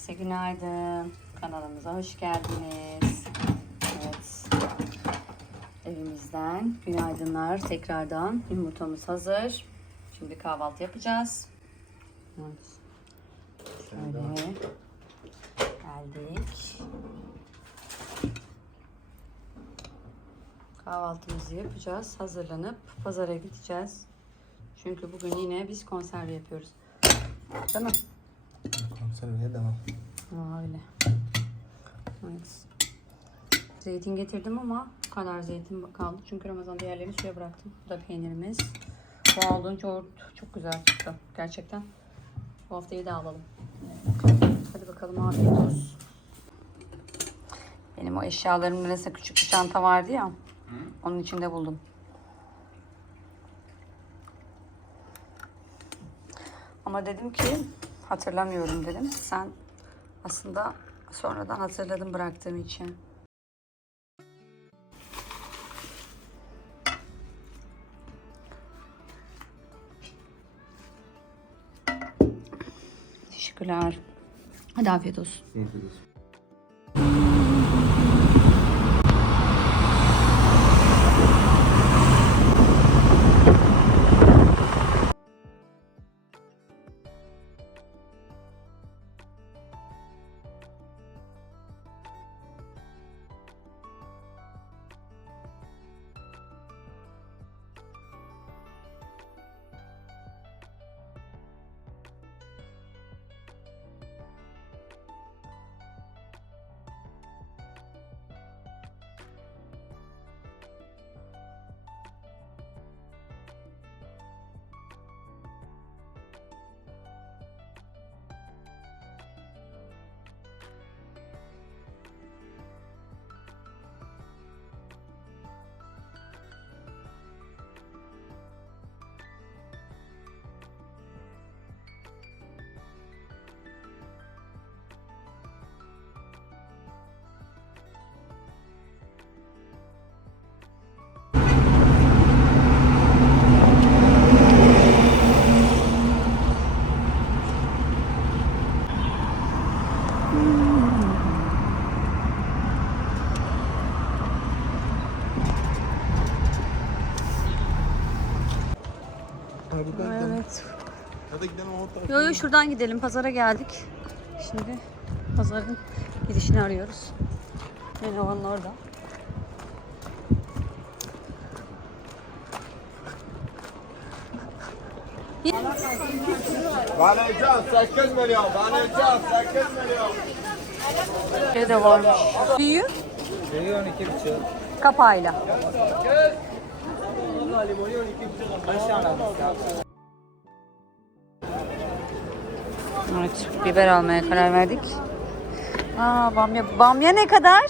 Herkese günaydın. Kanalımıza hoş geldiniz. Evet. Evimizden günaydınlar tekrardan. Yumurtamız hazır. Şimdi kahvaltı yapacağız. Şöyle geldik. Kahvaltımızı yapacağız. Hazırlanıp pazara gideceğiz. Çünkü bugün yine biz konserve yapıyoruz. Değil mi? Konserveye devam. Öyle. Zeytin getirdim ama kadar zeytin kaldı. Çünkü Ramazan diğerlerini suya bıraktım. Bu da peynirimiz. Bu aldığım yoğurt çok güzel çıktı. Gerçekten. Bu haftayı da alalım. Hadi bakalım afiyet olsun. Benim o eşyalarımın arasında küçük bir çanta vardı ya. Onun içinde buldum. Ama dedim ki hatırlamıyorum dedim. Sen aslında sonradan hatırladım bıraktığım için. Teşekkürler. Hadi afiyet olsun. Hadi şuradan gidelim. Pazara geldik. Şimdi pazarın gidişini arıyoruz. Onun orada. Banecan 8 milyon. Banecan 8 milyon. Şey de varmış. Büyüğü Milyon 2 buçuk. kapağıyla. Evet, biber almaya karar verdik. Aa, bamya. Bamya ne kadar?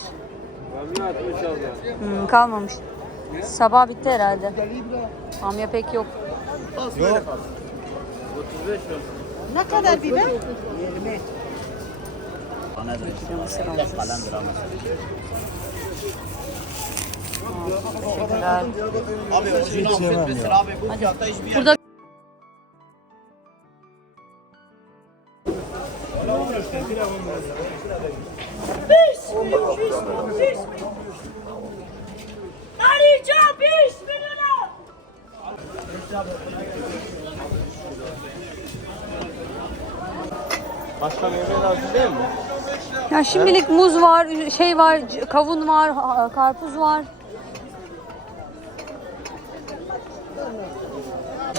Bamya 60 aldı. Hmm, kalmamış. Sabah bitti herhalde. Bamya pek yok. Yok. 35 Ne kadar biber? Mısır alacağız. Teşekkürler. Abi orijinal fitmesin abi. Bu fiyatta hiçbir yer. Burada Arayacağım 5 milyon. Başka meyve lazım değil mi? ya şimdilik muz var, şey var, kavun var, karpuz var.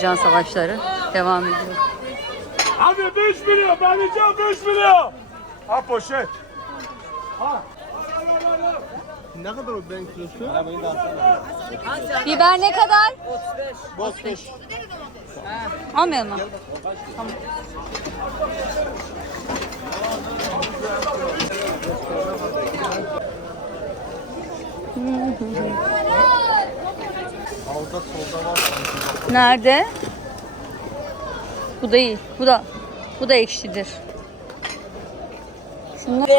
Can savaşları devam ediyor. Abi 5 milyon, ben ricam 5 milyon. Ha poşet. Ne kadar o ben kilosu? Arabayı da alsana. Biber ne kadar? Boş boş. Almayalım mı? Tamam. Alda solda var. Nerede? Bu değil. Bu da bu da ekşidir. Şunlar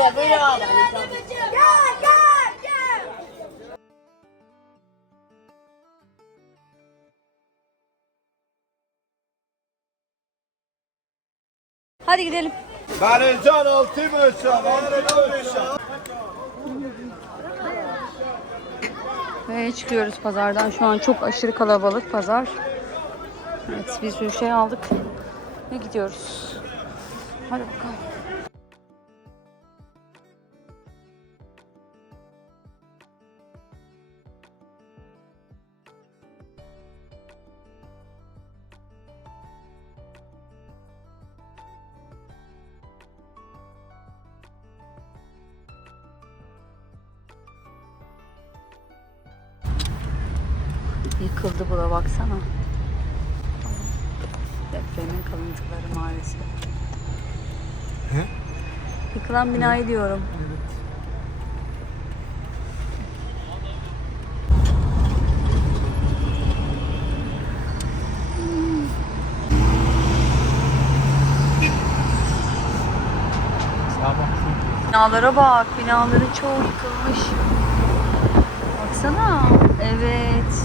Hadi gidelim. Benim can altıymış ya. Benim beş ya. Ve çıkıyoruz pazardan. Şu an çok aşırı kalabalık pazar. Evet bir sürü şey aldık. Ve gidiyoruz. Hadi bakalım. Yıkılan binayı diyorum. Binalara bak, binaları çoğu yıkılmış. Baksana. Evet.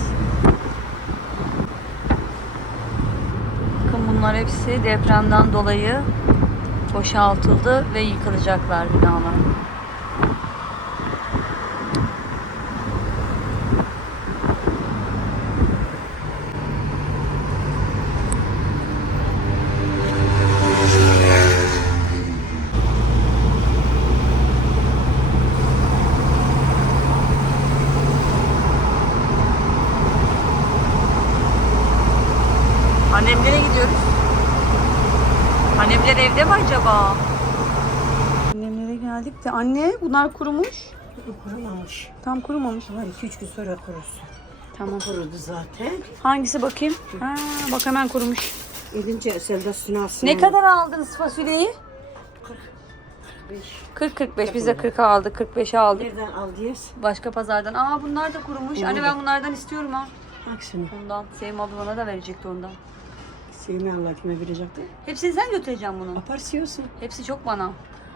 Bakın bunlar hepsi depremden dolayı boşaltıldı ve yıkılacaklar binalar. Annemlere gidiyoruz. Annemler evde mi acaba? Annemlere geldik de anne bunlar kurumuş. Kurumamış. Tam kurumamış. Var 2-3 gün sonra kurusun. Tamam. Kurudu zaten. Hangisi bakayım? Ha, bak hemen kurumuş. Gidince selde suyunu alsın. Ne kadar aldınız fasulyeyi? 40-45. Biz de 40'a aldık. 45'e aldık. Nereden aldıyız? Başka pazardan. Aa bunlar da kurumuş. Anne ben bunlardan istiyorum ha. Aksine. Bundan. Sevim abla bana da verecekti ondan. Sevmeyi Allah kime verecekti? Hepsini sen götüreceksin bunu. Aparsiyorsun. Hepsi çok bana.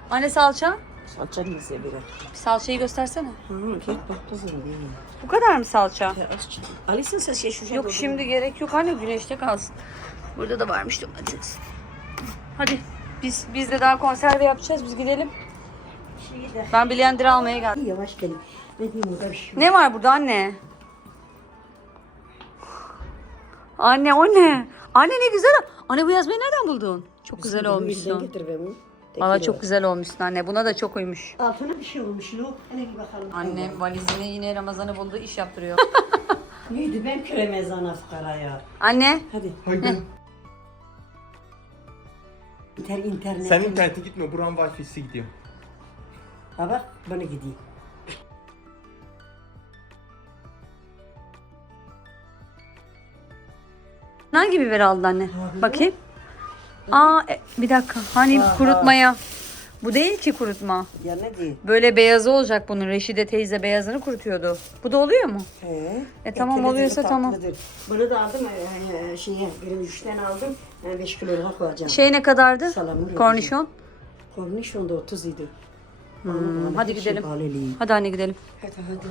Anne salça. Salçanı bize verir. Bir salçayı göstersene. Hı, git bak kızım. değil mi? Bu kadar mı salça? Alırsan sen şey şu şey Yok şimdi gerek yok anne güneşte kalsın. Burada da varmış domates. Hadi biz biz de daha konserve yapacağız biz gidelim. De- Ben blender almaya geldim. Yavaş gelin. Ne diyeyim bir şey yok. Ne var burada anne? Anne o ne? Anne ne güzel. Anne bu yazmayı nereden buldun? Çok güzel Bizim bizden olmuşsun. getir be Valla çok güzel olmuşsun anne. Buna da çok uymuş. Altına bir şey olmuş yok. Hele bir bakalım. Annem valizini yine Ramazan'ı buldu iş yaptırıyor. Neydi ben kremezana fukara ya. anne Hadi. Hadi. İnter, internet. Sen internete gitme. Buranın wifi'si gidiyor. Ha bak bana gideyim. Hangi biber aldın anne? Bakayım. Aa e, bir dakika. Hani kurutmaya. Bu değil ki kurutma. Ya ne diyeyim? Böyle beyazı olacak bunun. Reşide teyze beyazını kurutuyordu. Bu da oluyor mu? He. E, tamam, Etli oluyorsa tamam. tatlıdır. Bunu da aldım. e, e, şeye, birim üç tane aldım. 5 kilo koyacağım. Şey ne kadardı? Salamını Kornişon. Kornişon da 30 idi. Hmm, hadi gidelim. Hadi Hadi anne gidelim. hadi. hadi.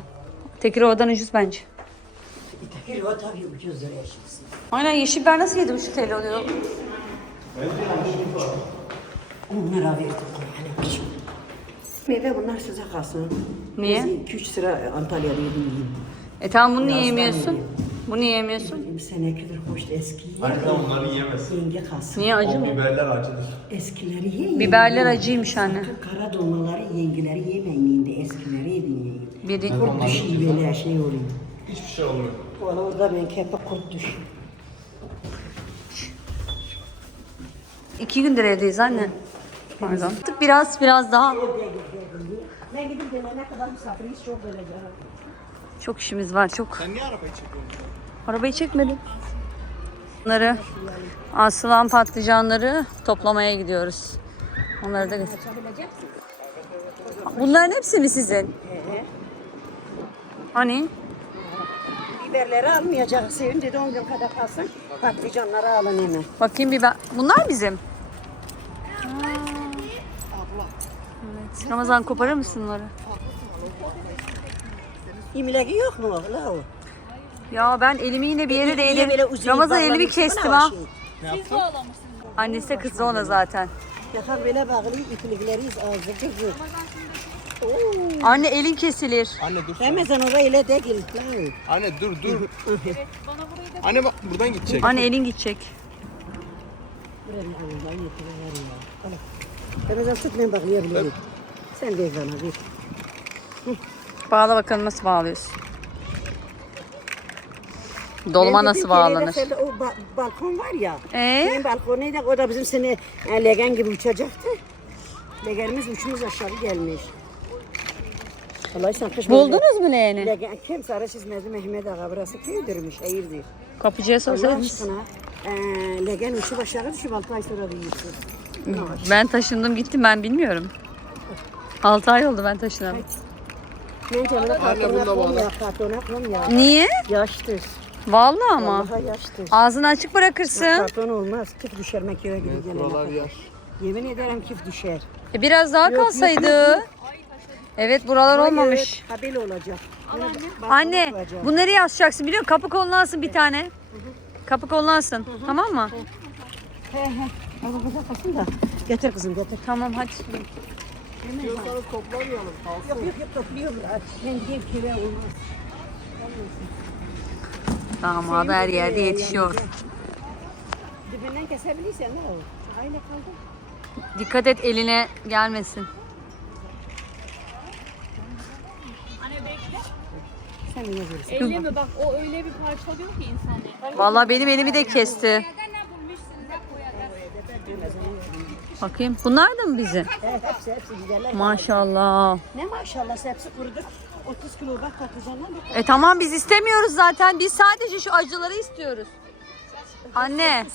Tekirova'dan ucuz bence. Bir o tabii ucuz lira yaşasın. Aynen yeşil biber nasıl 7,5 TL oluyor? Onlara verdim. Yani. Meyve bunlar size kalsın. Niye? 2-3 sıra Antalya'da yedim yiyeyim. E tamam bunu niye Yazdan yemiyorsun? yiyorum. Bunu niye yemiyorsun? Bir senekidir hoş eski. Anne onları yiyemez. Yenge kalsın. Niye acı O mı? biberler acıdır. Eskileri yiyin. Biberler acıymış anne. Sakın kara dolmaları yengeleri yemeyin de eskileri yedin yiyin. Biri Kurt düşüyor böyle şey oluyor. Hiçbir şey olmuyor. Valla orada ben kepe kurt düşüyor. iki gündür evdeyiz anne. Pardon. Biraz biraz daha. Ben gidip gelene kadar misafiriyiz çok böyle. Çok işimiz var çok. Sen niye arabayı çekiyorsun? Arabayı çekmedim. Bunları asılan patlıcanları toplamaya gidiyoruz. Onları da getir. Bunların hepsi mi sizin? Hani? Biberleri almayacak. Sevin dedi 10 gün kadar kalsın. Patlıcanları alın hemen. Bakayım bir ben. Bunlar bizim. Evet. Ramazan koparır mısın bunları? İmleki yok mu? La o. Ya ben elimi yine bir yere Niye böyle değdim. Ramazan bağlamışsın elimi kestim ha. o şeyi? Annesi de kızdı ona zaten. Yakar böyle bağlayıp iplikleri ağzı kızı. Anne elin kesilir. Anne dur. Ramazan oraya öyle değil. lan. Anne dur dur. Anne bak buradan gidecek. Anne elin gidecek. Bir ben yetirir ya. Al. Ramazan tut ben bağlayabilirim. Sen ver bana ver. Bağla bakalım nasıl bağlıyorsun. Dolma Ben nasıl bağlanır? O ba- balkon var ya. Ee? Benim balkonuydu. O da bizim sene e, legen gibi uçacaktı. Legenimiz uçumuz aşağı gelmiş. Kış Buldunuz mu leğeni? Kim sarı çizmezdi Mehmet Ağa burası köydürmüş, eğirdir. Kapıcıya Allah sorsaydınız. aşkına e, legen uçup aşağı düşüp altı ay sonra büyürsün. Ben taşındım gittim ben bilmiyorum. 6 ay oldu ben taşınalı. Ben camına kartona bunda kartona koyma. Niye? Yaştır. Vallahi ama. Vallahi yaştır. Ağzını açık bırakırsın. Karton olmaz. Kif düşer mekiğe gibi gelene Buralar yaş. Yemin ederim kif düşer. E, biraz daha Yok, kalsaydı. Evet buralar Hayır, olmamış. Ha böyle olacak. Anne bu nereye asacaksın biliyor musun? Kapı koluna asın bir tane. Kapı koluna asın. Tamam mı? He he. Al bakalım kalsın da. Getir kızım getir. Tamam hadi. Diyorsanız toplamayalım. Kalsın. Yok yok yok topluyorlar. Ben gideyim kire olmaz. Damadı her yerde yetişiyor. Dibinden kesebilirsen ne olur? Aynı kaldı. Dikkat et eline gelmesin. Sen niye verirsin? Elle mi? Bak o öyle bir parçalıyor ki insanı. Vallahi benim elimi de kesti. Bakayım. Bunlar da mı bizim? Evet hepsi hepsi giderler. Maşallah. Ne maşallah hepsi kurudu. 30 kilo bak patlıcanlar E tamam biz istemiyoruz zaten. Biz sadece şu acıları istiyoruz. Anne.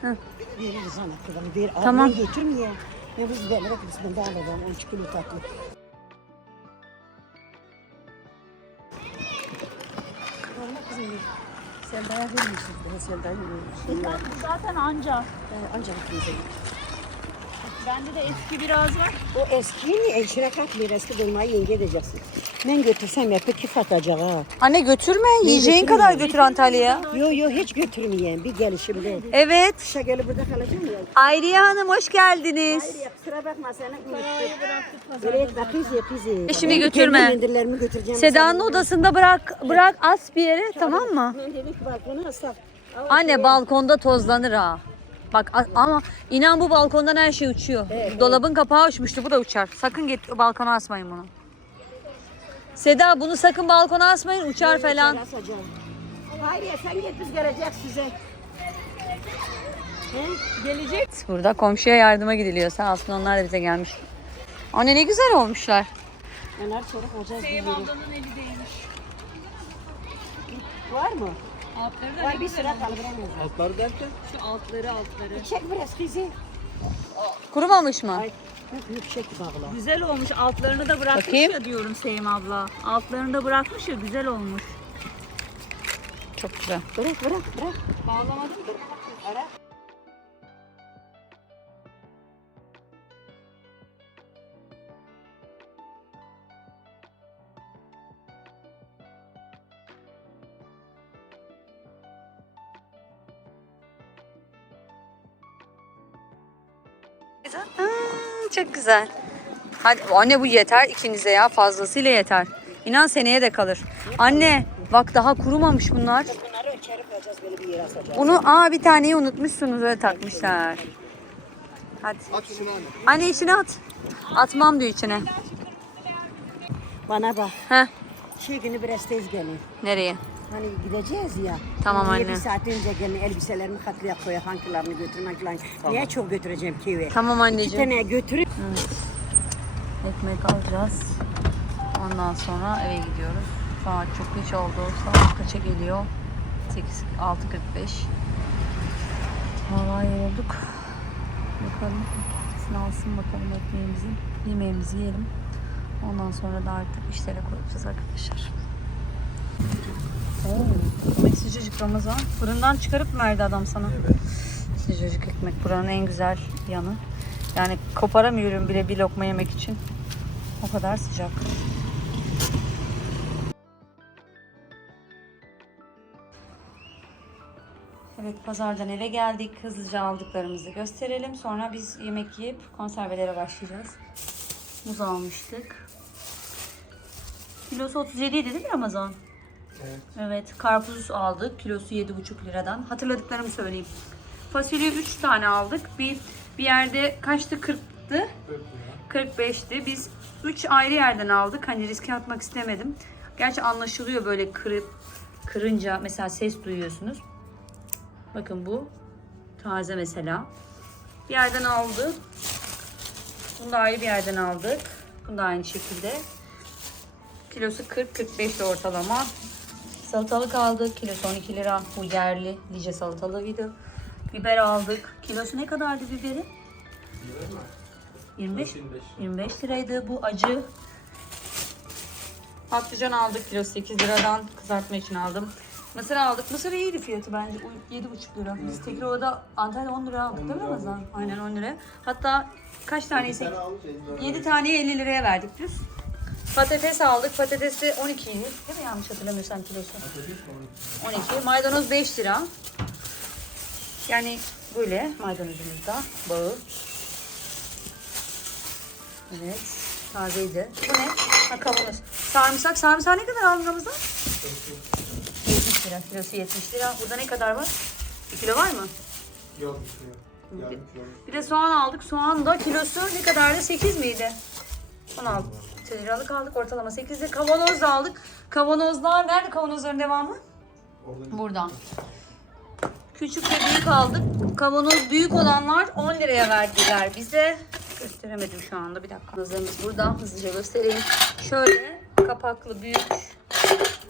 Hı. Veririz ana kızım. Ver. Tamam. Tamam. Götürmeye. Ne bu giderlere kısmında alalım. 13 kilo tatlı. Daha vermişsin. Ben sen daha vermişsin. Zaten anca. Ee, Ancak bize. Bende de eski biraz var. O eski mi? Eşire kalkmıyor. Eski dolmayı yenge edeceksin. Ben götürsem ya peki atacak ha. Anne götürme. Yiyeceğin kadar götür Antalya'ya. Yo yo hiç götürmeyeyim. Bir gelişimde. Evet. Kışa gelip burada kalacağım ya. Hayriye Hanım hoş geldiniz. Ya kusura bakma seni unuttum. Evet bak kızı kızı. E şimdi götürme. Kendi mendillerimi götüreceğim. Seda'nın odasında bırak bırak as bir yere tamam mı? Ben dedim ki ıslak. Anne balkonda tozlanır ha. Bak a- ama inan bu balkondan her şey uçuyor. Dolabın kapağı uçmuştu bu da uçar. Sakın git balkona asmayın bunu. Seda bunu sakın balkona asmayın uçar falan. Asacağım. Hayır ya sen git biz geleceğiz size. Gelecek. Burada komşuya yardıma gidiliyor. Sağ olsun onlar da bize gelmiş. Anne ne güzel olmuşlar. Onlar çoruk olacağız. Sevim ablanın eli değmiş. Var mı? Altları da Var bir güzel sıra olmuş. kaldıramıyoruz. Altlar derken? Şu altları altları. Çek biraz kızı. Kurumamış mı? Ay. Çek bağla. Güzel olmuş. Altlarını da bırakmış Bakayım. ya diyorum Sevim abla. Altlarını da bırakmış ya güzel olmuş. Çok güzel. Bırak bırak bırak. Bağlamadım. Ara. Çok güzel. Hadi anne bu yeter ikinize ya fazlasıyla yeter. İnan seneye de kalır. Anne bak daha kurumamış bunlar. Bunları içeri koyacağız böyle bir yere asacağız. Bunu aa bir taneyi unutmuşsunuz öyle takmışlar. Hadi. At anne. Anne içine at. Atmam diyor içine. Bana bak. Heh. Şey günü biraz tez gelin. Nereye? Hani gideceğiz ya. Tamam anne. bir saat önce gelin elbiselerimi katlıya koy, hankilerini götürmek falan. Niye çok götüreceğim ki eve? Tamam İki anneciğim. tane götürüp Ekmek alacağız. Ondan sonra eve gidiyoruz. Saat çok geç oldu. Saat kaça geliyor? 8, 6.45. Vallahi yorulduk. Bakalım. Gitsin alsın bakalım ekmeğimizi. Yemeğimizi yiyelim. Ondan sonra da artık işlere koyacağız arkadaşlar. Oo, ekmek sıcacık Ramazan. Fırından çıkarıp mı verdi adam sana? Evet. Sıcacık ekmek buranın en güzel yanı. Yani koparamıyorum bile bir lokma yemek için. O kadar sıcak. Evet pazardan eve geldik. Hızlıca aldıklarımızı gösterelim. Sonra biz yemek yiyip konservelere başlayacağız. Muz almıştık. Kilosu 37 idi değil mi Ramazan? Evet. Evet. Karpuz aldık. Kilosu 7,5 liradan. Hatırladıklarımı söyleyeyim. Fasulye 3 tane aldık. Bir bir yerde kaçtı? 40'tı. 45'ti. Biz 3 ayrı yerden aldık. Hani riske atmak istemedim. Gerçi anlaşılıyor böyle kırıp kırınca mesela ses duyuyorsunuz. Bakın bu taze mesela. Bir yerden aldı. Bunu da ayrı bir yerden aldık. Bunu da aynı şekilde. Kilosu 40-45 de ortalama. Salatalık aldık. Kilosu 12 lira. Bu yerli Lice salatalığıydı. Biber aldık. Kilosu ne kadardı biberi? 25 25 liraydı. Bu acı. Patlıcan aldık. Kilosu 8 liradan. Kızartma için aldım. Mısır aldık. Mısır iyiydi fiyatı bence. O 7,5 lira. Biz Tekirova'da Antalya'da 10 lira aldık değil mi Ramazan? Aynen 10 lira. Hatta kaç taneyse 7 taneye 50 liraya verdik biz. Patates aldık. Patates de 12 idi. Değil mi yanlış hatırlamıyorsam kilosu? 12. Maydanoz 5 lira. Yani böyle maydanozumuz da bağı. Evet. Tazeydi. Bu ne? Ha kavanoz. Sarımsak. Sarımsak ne kadar aldın Ramazan? 70 lira. Kilosu 70 lira. Burada ne kadar var? 1 kilo var mı? Yok. Yok. Bir de soğan aldık. Soğan da kilosu ne kadardı? 8 miydi? 16 liralık aldık ortalama 8 lira. Kavanoz da aldık. Kavanozlar nerede kavanozların devamı? Burada. Küçük ve büyük aldık. Kavanoz büyük olanlar 10 liraya verdiler bize. Gösteremedim şu anda bir dakika. Kavanozlarımız burada. Hızlıca göstereyim. Şöyle kapaklı büyük.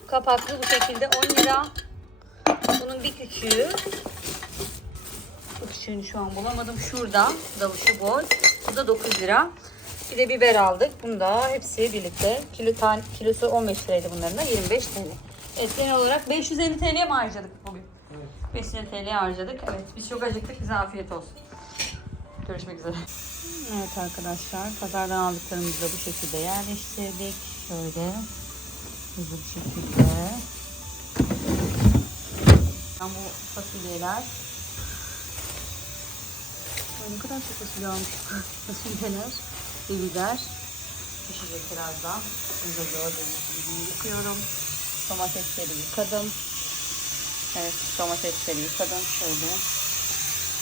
Kapaklı bu şekilde 10 lira. Bunun bir küçüğü. Bu küçüğünü şu an bulamadım. Şurada. Davuşu boy. Bu da 9 lira. Bir de biber aldık. Bunu da hepsi birlikte. Kilo tane, kilosu 15 liraydı bunların da 25 TL. Evet genel olarak 550 TL'ye mi harcadık bugün? 550 TL'ye harcadık. Evet biz çok acıktık. Bize afiyet olsun. Görüşmek üzere. Evet arkadaşlar pazardan aldıklarımızı da bu şekilde yerleştirdik. Şöyle hızlı bir şekilde. Ben bu fasulyeler Ay, ne kadar çok fasulye almışım. Fasulyeler ve biber pişecek birazdan. Şimdi gördüğünüz gibi yıkıyorum. Domatesleri yıkadım. Evet domatesleri yıkadım. Şöyle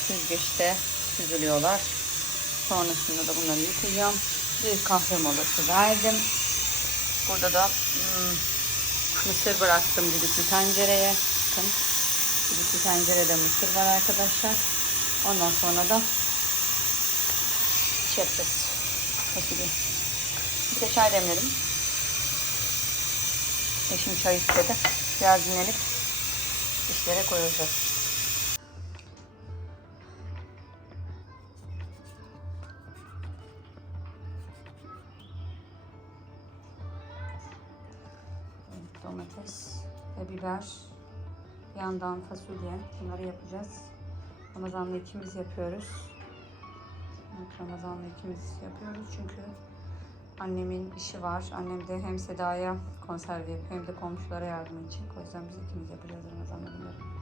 süzgeçte süzülüyorlar. Sonrasında da bunları yıkayacağım. Bir kahve molası verdim. Burada da hmm, mısır bıraktım düdüklü tencereye. Bakın düdüklü tencerede mısır var arkadaşlar. Ondan sonra da şey. Fasulye. Bir de çay demledim. Eşim çay istedi. Biraz dinlenip işlere koyulacağız. Domates ve biber. Yandan fasulye. Bunları yapacağız. Ramazan'la ikimiz yapıyoruz. Evet, Ramazan'la ikimiz yapıyoruz çünkü annemin işi var. Annem de hem Seda'ya konserve yapıyor hem de komşulara yardım için. O yüzden biz ikimiz yapacağız Ramazan'la bunları.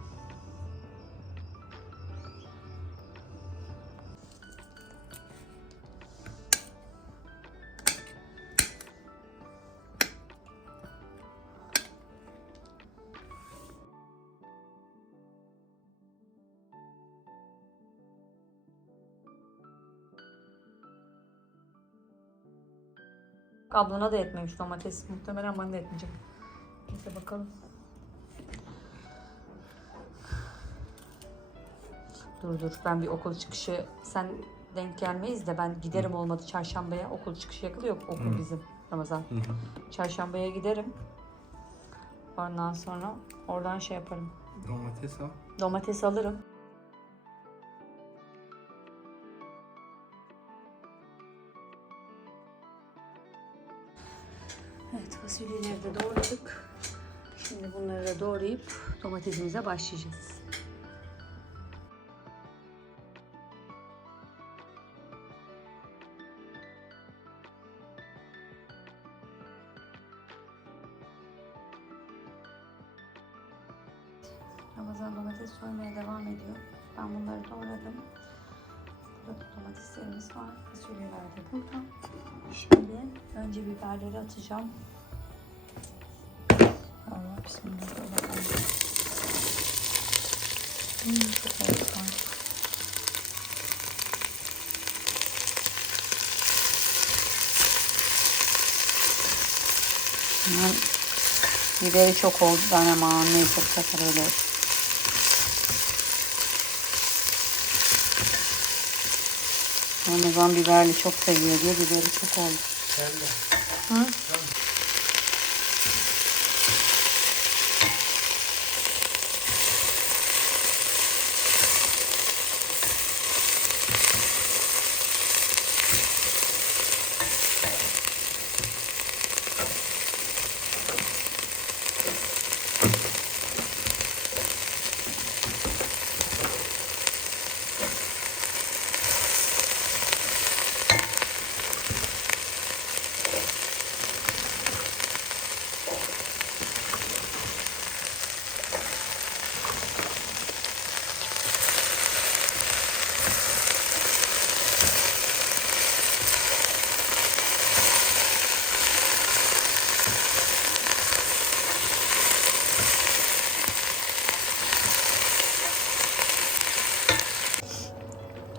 Ablana da yetmemiş domates. Muhtemelen bana da yetmeyecek. Neyse bakalım. Dur dur ben bir okul çıkışı sen denk gelmeyiz de ben giderim olmadı çarşambaya okul çıkışı yakılıyor okul bizim Ramazan. Çarşambaya giderim. Ondan sonra oradan şey yaparım. Domates al. Domates alırım. Fasulyeleri de doğradık. Şimdi bunları da doğrayıp domatesimize başlayacağız. Ramazan domates soymaya devam ediyor. Ben bunları doğradım. Burada da domateslerimiz var. Fasulyeler de burada. Şimdi önce biberleri atacağım. Allah bismillah. Böyle bakalım. Çok harika. Bunlar biberi çok oldu. Ben ama neyse bu sefer öyle olsun. Ramazan biberli çok seviyor diye biberi çok oldu. Hı?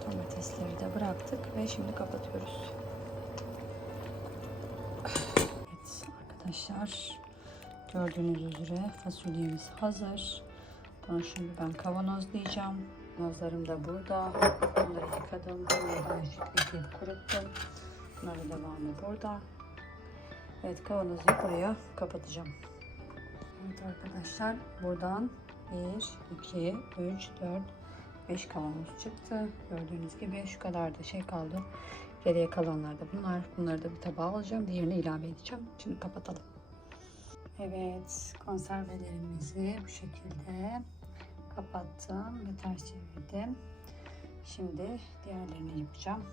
Domatesleri de bıraktık ve şimdi kapatıyoruz. Evet arkadaşlar gördüğünüz üzere fasulyemiz hazır. Bunu şimdi ben kavanozlayacağım. Kavanozlarım da burada. Bunları yıkadım. Bunları ekleyip kuruttum. Bunların devamı burada. Evet kavanozu buraya kapatacağım. Evet arkadaşlar buradan 1, 2, 3, 4, 5 kavanoz çıktı. Gördüğünüz gibi şu kadar da şey kaldı. Geriye kalanlar da bunlar. Bunları da bir tabağa alacağım. Diğerini ilave edeceğim. Şimdi kapatalım. Evet konservelerimizi bu şekilde kapattım ve ters çevirdim. Şimdi diğerlerini yapacağım.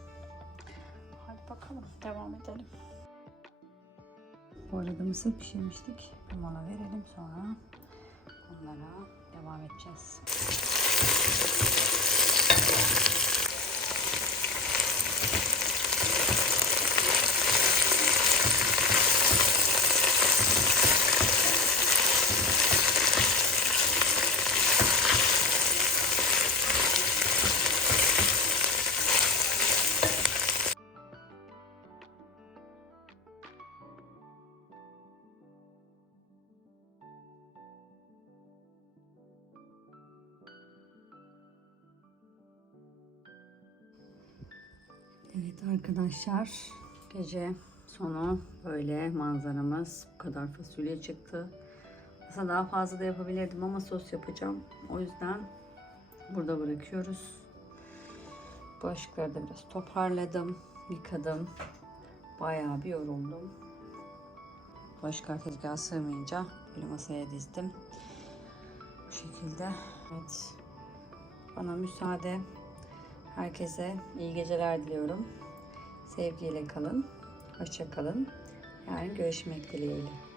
Hadi bakalım devam edelim. Bu arada mısır pişirmiştik. Bir mola verelim sonra onlara devam edeceğiz. えっ? Evet arkadaşlar gece sonu böyle manzaramız bu kadar fasulye çıktı. Aslında daha fazla da yapabilirdim ama sos yapacağım. O yüzden burada bırakıyoruz. Bulaşıkları da biraz toparladım, yıkadım. Bayağı bir yoruldum. Bulaşıklar tezgaha sığmayınca böyle masaya dizdim. Bu şekilde. Evet. Bana müsaade. Herkese iyi geceler diliyorum. Sevgiyle kalın. Hoşça kalın. Yarın görüşmek dileğiyle.